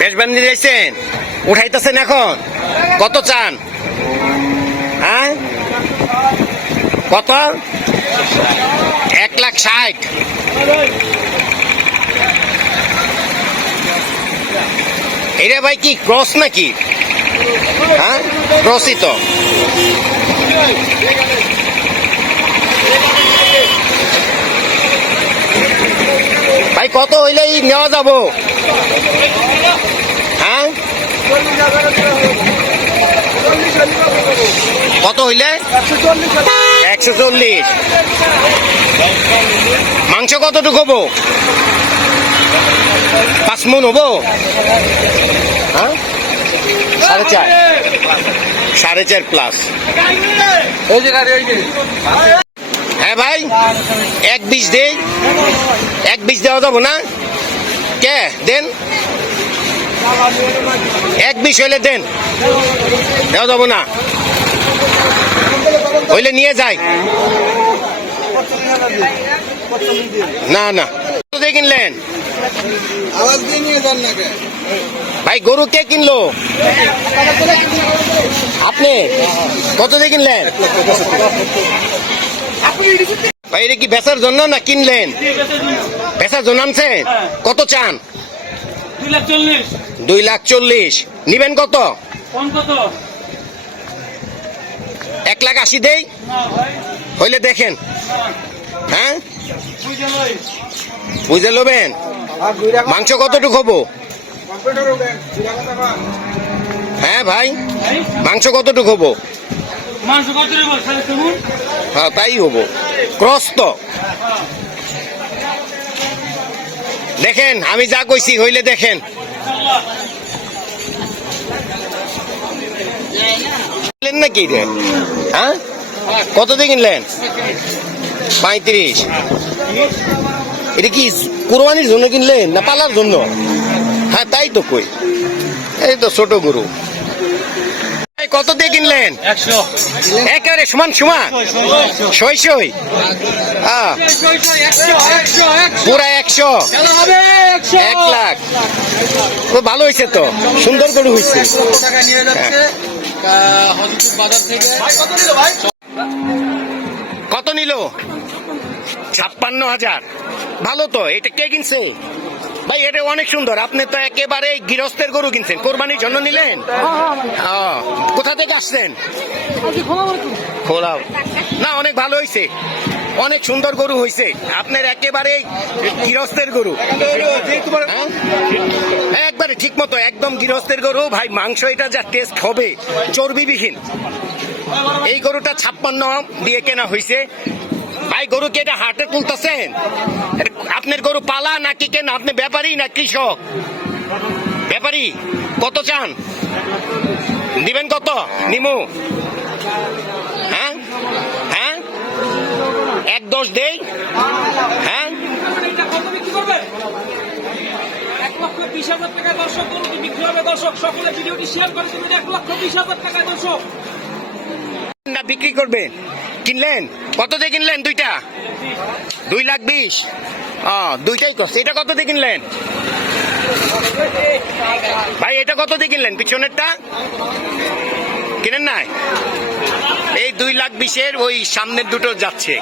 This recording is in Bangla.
বেশ বান্ধি দিয়েছেন, উঠাইতেছেন এখন। কত চান? হ্যাঁ কত? 1,60,000। এটা ভাই কি ক্রস নাকি? হ্যাঁ ক্রসই তো। ভাই কত হইলেই নেওয়া যাবো? হ্যাঁ কত হইলে? 140। মাংস কতটুকু হবো? 5 মণ হবো? হ্যাঁ 4.5 4.5 প্লাস। হ্যাঁ ভাই 1,20 দেই। 1,20 দেওয়া যাবো না? কে দেন? 1,20 হইলে দেন, দেওয়া যাবো না হইলে নিয়ে যাই। না না কত দিয়ে কিনলেন ভাই? গরু কে কিনলো? আপনি কত দিয়ে কিনলেন ভাই? এটা কি বেচার জন্য না কিনলেন? বেচার জন্য আনছেন? কত চান? 2,40,000। নিবেন কত? 1,80,000 দেই হইলে দেখেন। হ্যাঁ বুঝে লবেন। মাংস কতটুকু হবো? হ্যাঁ ভাই মাংস কতটুকু হবো? হ্যাঁ তাই হবো। ক্রস তো দেখেন, আমি যা কইছি হইলে দেখেন। নাকি রে? হ্যাঁ কত দিয়ে কিনলেন? 35। এটা কি কুরবানির জন্য কিনলেন না পালার জন্য? হ্যাঁ তাই তো কই, এই তো ছোট গরু। কত দিয়ে কিনলেন? 100। একেবারে সমান সমান? সই পুরা 100। 1 লাখ। খুব ভালো হয়েছে তো, সুন্দর গরু হয়েছে। কত নিল? 56,000। ভালো তো। এটা কে কিনছে ভাই? এটা অনেক সুন্দর। আপনি তো একেবারে গৃহস্থের গরু কিনছেন, কোরবানির জন্য নিলেন? কোথা থেকে আসছেন? খোলা না, অনেক ভালো হয়েছে, অনেক সুন্দর গরু হয়েছে। আপনার একেবারে গৃহস্থের গরু, একবারে ঠিক মতো একদম গৃহস্থের গরু ভাই। মাংস এটা যা টেস্ট হবে, চর্বিবিহীন। এই গরুটা 56 দিয়ে কেনা হয়েছে ভাই। গরু কি এটা হাটে তুলতেছেন? আপনার গরু পালা নাকি কেন? আপনি ব্যাপারী না কৃষক? ব্যাপারী। কত চান? দিবেন কত? নিমু। হ্যাঁ হ্যাঁ 1,10 দেই। হ্যাঁ 1,20,000 টাকায় দর্শক গরুটি বিক্রি হবে। দর্শক সকলে ভিডিওটি শেয়ার করে দেবেন। 1,20,000 টাকায় দর্শক না বিক্রি করবেন। কিনলেন কত দিয়ে কিনলেন? দুইটা 2,20,000। দুইটাই করছে। এটা কত দিয়ে কিনলেন ভাই? এটা কত দিয়ে কিনলেন? পিছনেরটা কিনেন নাই? এই 2,20,000 ওই সামনের দুটো যাচ্ছে।